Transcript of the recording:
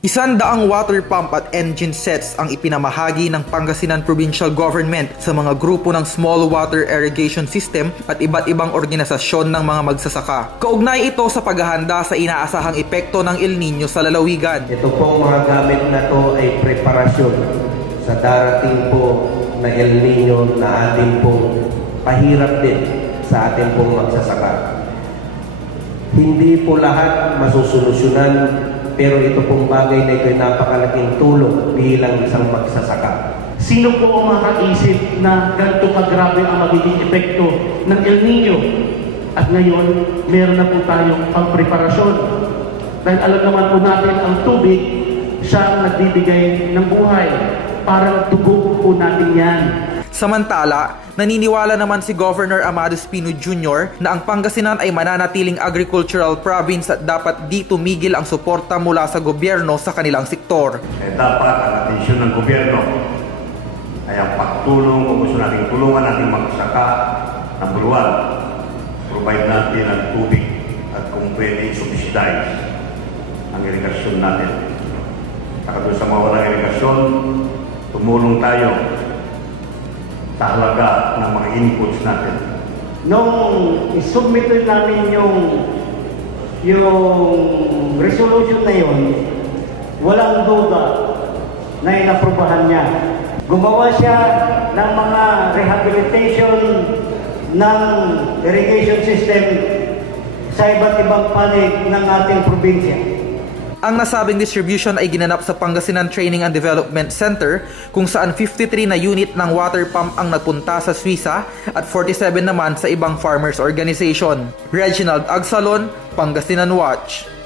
Isandaang water pump at engine sets ang ipinamahagi ng Pangasinan Provincial Government sa mga grupo ng Small Water Irrigation System at iba't ibang organisasyon ng mga magsasaka. Kaugnay ito sa paghahanda sa inaasahang epekto ng El Nino sa lalawigan. Ito pong mga gamit na to ay preparasyon sa darating po na El Nino na ating pong pahirap din sa ating pong magsasaka. Hindi po lahat masusolusyonan pero ito pong bagay na ito'y napakalaking tulong bilang isang magsasaka. Sino po ang makaisip na ganito kagrabe ang magiging epekto ng El Nino? At ngayon, meron na po tayong pangpreparasyon. Dahil alam naman po natin ang tubig, siya ang nagbibigay ng buhay. Parang dugo po natin yan. Samantala, naniniwala naman si Governor Amado Espino Jr. na ang Pangasinan ay mananatiling agricultural province at dapat di tumigil ang suporta mula sa gobyerno sa kanilang sektor. eh, dapat ang atensyon ng gobyerno ay ang pagtulong kung gusto nating tulungan nating magsaka ng buluan. Provide natin ang tubig at kung pwede subsidize ang irigasyon natin. Saka doon sa mga walang irigasyon, tumulong tayo sa halaga ng mga inputs natin. nung isubmit namin yung yung resolution na yun, walang duda na inaprubahan niya. Gumawa siya ng mga rehabilitation ng irrigation system sa iba't ibang panig ng ating probinsya. Ang nasabing distribution ay ginanap sa Pangasinan Training and Development Center kung saan 53 na unit ng water pump ang napunta sa Suiza at 47 naman sa ibang farmers organization. Reginald Agsalon, Pangasinan Watch.